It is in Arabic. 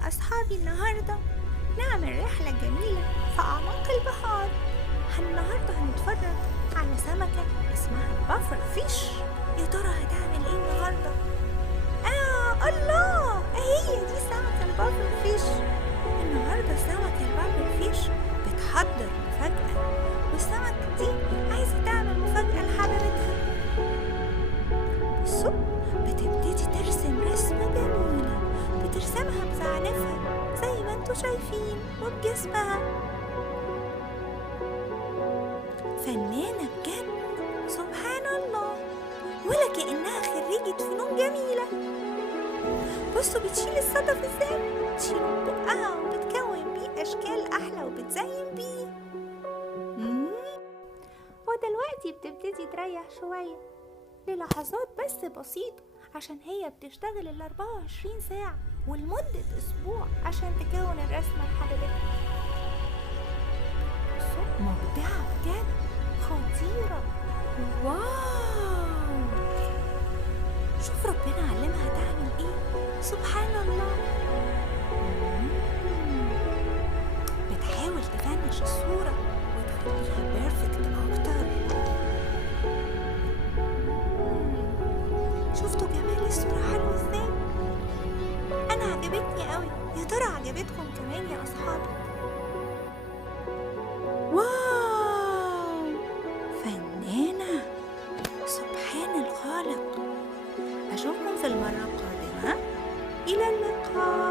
يا أصحابي النهاردة نعمل رحلة جميلة في أعماق البحار. النهاردة هنتفرج على سمكة اسمها البافر فيش. يا ترى هتعمل ايه النهاردة؟ الله، هي دي سمكة البافر فيش. النهاردة سمكة البافر فيش بتحضر مفاجأة، والسمكة دي عايزة تعمل مفاجأة لحبيبتها. بصوا، بتبتدي ترسم رسمة جميلة، بترسمها بزعنفها زي ما انتوا شايفين وبجسمها. فنانة بجد، سبحان الله، ولا كأنها خريجة فنون جميلة. بصوا بتشيل الصدف ازاي، بتشيله ببقها وبتكون بيه أشكال أحلى وبتزين بيه. ودلوقتي بتبتدي تريح شوية للحظات بس بسيطة، عشان هي بتشتغل 24 ساعة ولمدة أسبوع عشان تكون الرسمة لحبيبتها. مبدعة بجد، خطيرة، واو. شوف ربنا علمها تعمل ايه، سبحان الله. بتحاول تفنش الصورة وتخليها بيرفكت أكتر. شفتوا جمال الصورة حلوة ازاي؟ أنا عجبتني قوي، يا ترى عجبتكم كمان يا أصحابي؟ واو، فنانة، سبحان الخالق. أشوفكم في المرة القادمة، إلى اللقاء.